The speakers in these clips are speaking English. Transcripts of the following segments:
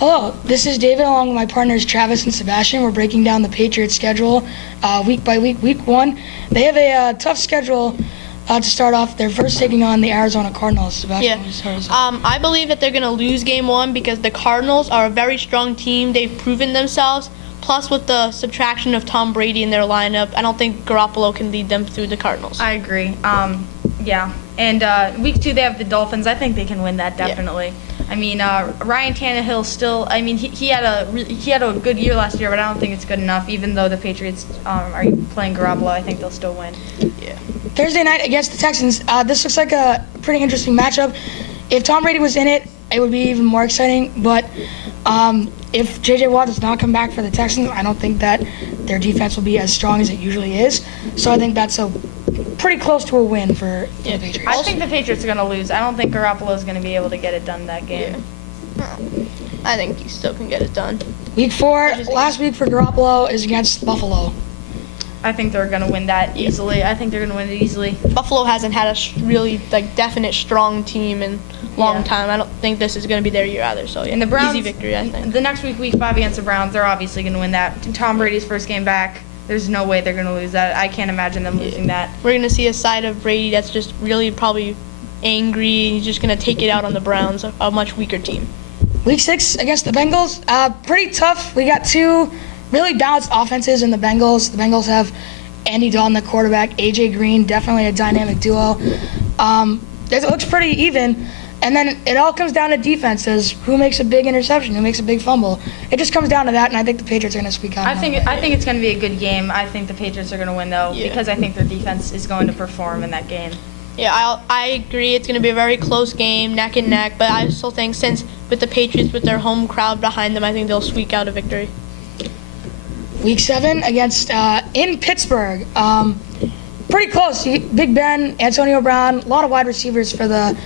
Hello, this is David along with my partners Travis and Sebastian. We're breaking down the Patriots schedule week by week. Week 1, they have a tough schedule to start off. They're first taking on the Arizona Cardinals. Sebastian, I believe that they're going to lose game 1 because the Cardinals are a very strong team. They've proven themselves. Plus, with the subtraction of Tom Brady in their lineup, I don't think Garoppolo can lead them through the Cardinals. I agree. Yeah. And week 2, they have the Dolphins. I think they can win that, definitely. Yeah. I mean, Ryan Tannehill still, I mean, he had a good year last year, but I don't think it's good enough. Even though the Patriots are playing Garoppolo, I think they'll still win. Yeah. Thursday night against the Texans, this looks like a pretty interesting matchup. If Tom Brady was in it, it would be even more exciting. But if J.J. Watt does not come back for the Texans, I don't think that their defense will be as strong as it usually is. So I think that's pretty close to a win for the Patriots. I think the Patriots are going to lose. I don't think Garoppolo is going to be able to get it done that game. Yeah. I think he still can get it done. Week 4, last week for Garoppolo is against Buffalo. I think they're going to win that easily. I think they're going to win it easily. Buffalo hasn't had a really definite strong team in a long time. I don't think this is going to be their year either. So and the Browns, easy victory, I think. The next week 5 against the Browns, they're obviously going to win that. Tom Brady's first game back. There's no way they're going to lose that. I can't imagine them losing that. We're going to see a side of Brady that's just really probably angry. He's just going to take it out on the Browns, a much weaker team. Week 6 against the Bengals, pretty tough. We got 2 really balanced offenses in the Bengals. The Bengals have Andy Dalton, the quarterback, A.J. Green, definitely a dynamic duo. It looks pretty even. And then it all comes down to defense, as who makes a big interception, who makes a big fumble. It just comes down to that, and I think the Patriots are going to squeak out. I think it's going to be a good game. I think the Patriots are going to win, though, because I think their defense is going to perform in that game. Yeah, I agree. It's going to be a very close game, neck and neck. But I still think since with the Patriots, with their home crowd behind them, I think they'll squeak out a victory. Week 7 against in Pittsburgh. Pretty close. Big Ben, Antonio Brown, a lot of wide receivers for the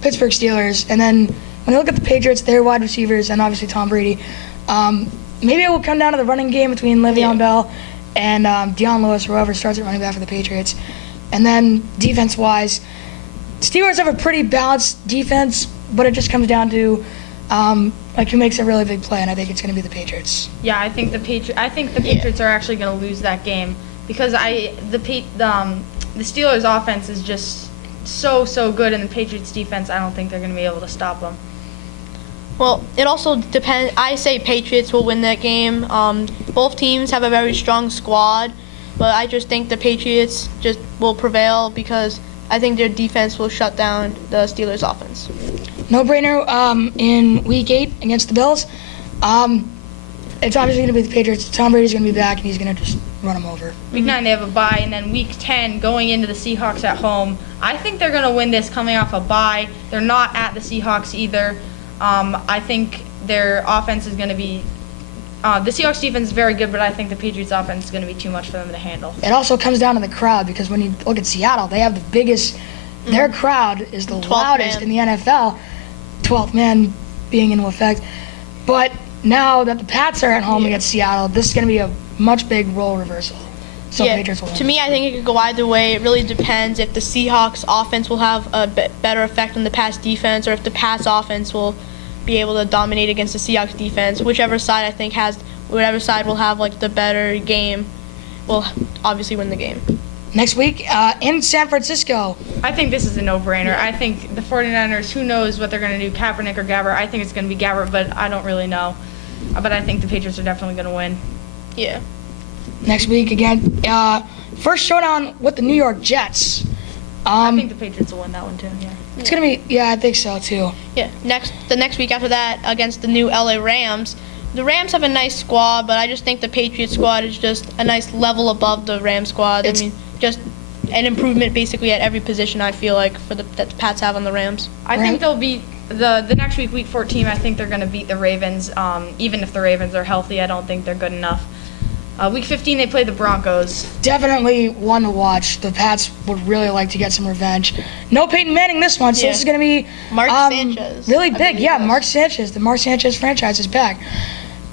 Pittsburgh Steelers. And then when you look at the Patriots, their wide receivers, and obviously Tom Brady, maybe it will come down to the running game between Le'Veon Bell and Deion Lewis, whoever starts at running back for the Patriots. And then defense-wise, Steelers have a pretty balanced defense, but it just comes down to who makes a really big play, and I think it's going to be the Patriots. Yeah, I think the Patriots are actually going to lose that game because the Steelers' offense is just so good, and the Patriots' defense, I don't think they're going to be able to stop them. Well, it also depends. I say Patriots will win that game. Both teams have a very strong squad, but I just think the Patriots just will prevail because I think their defense will shut down the Steelers' offense. No-brainer in Week 8 against the Bills. It's obviously going to be the Patriots. Tom Brady's going to be back, and he's going to just run them over. Week 9, they have a bye, and then Week 10, going into the Seahawks at home. I think they're going to win this coming off a bye. They're not at the Seahawks either. I think their offense is going to be the Seahawks defense is very good, but I think the Patriots offense is going to be too much for them to handle. It also comes down to the crowd, because when you look at Seattle, they have the biggest, their crowd is the loudest in the NFL, 12th man being into effect. But now that the Pats are at home against Seattle, this is going to be a much big role reversal. So Patriots will win. To me, I think it could go either way. It really depends if the Seahawks offense will have a better effect on the Pats defense, or if the Pats offense will be able to dominate against the Seahawks defense. Whichever side I think whatever side will have the better game will obviously win the game. Next week in San Francisco. I think this is a no-brainer. Yeah. I think the 49ers, who knows what they're going to do, Kaepernick or Gabbert. I think it's going to be Gabbert, but I don't really know. But I think the Patriots are definitely going to win. Yeah. Next week again, first showdown with the New York Jets. I think the Patriots will win that one too. Yeah. It's gonna be. Yeah, I think so too. Yeah. The next week after that, against the new LA Rams. The Rams have a nice squad, but I just think the Patriots squad is just a nice level above the Rams squad. I mean, just an improvement basically at every position. I feel like that the Pats have on the Rams. I think they'll beat the next week 14. I think they're going to beat the Ravens. Even if the Ravens are healthy, I don't think they're good enough. Week 15, they play the Broncos. Definitely one to watch. The Pats would really like to get some revenge. No Peyton Manning this one, so this is going to be Mark Sanchez. Really big. Yeah, Mark Sanchez. The Mark Sanchez franchise is back.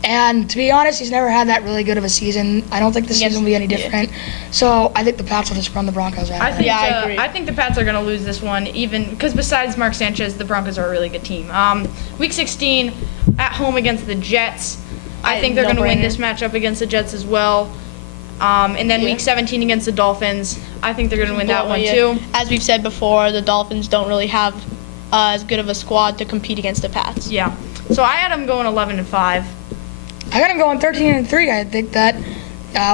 And to be honest, he's never had that really good of a season. I don't think the season will be any different. So I think the Pats will just run the Broncos out. I agree. I think the Pats are going to lose this one, even because besides Mark Sanchez, the Broncos are a really good team. Week 16, at home against the Jets. I I- think they're going to win no-brainer. this matchup against the Jets as well. And then Yeah. week 17 against the Dolphins. I think they're going to win that Well, one yeah. too. As we've said before, the Dolphins don't really have as good of a squad to compete against the Pats. Yeah. So I had them going 11-5. I got him going 13-3. I think that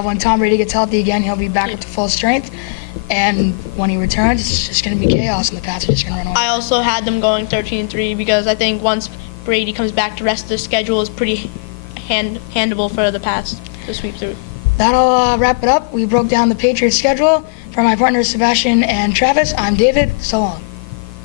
when Tom Brady gets healthy again, he'll be back up to full strength. And when he returns, it's just going to be chaos, and the Pats are just going to run away. I also had them going 13-3 because I think once Brady comes back, the rest of the schedule is pretty handable for the Pats to sweep through. That'll wrap it up. We broke down the Patriots schedule. For my partners Sebastian and Travis, I'm David. So long.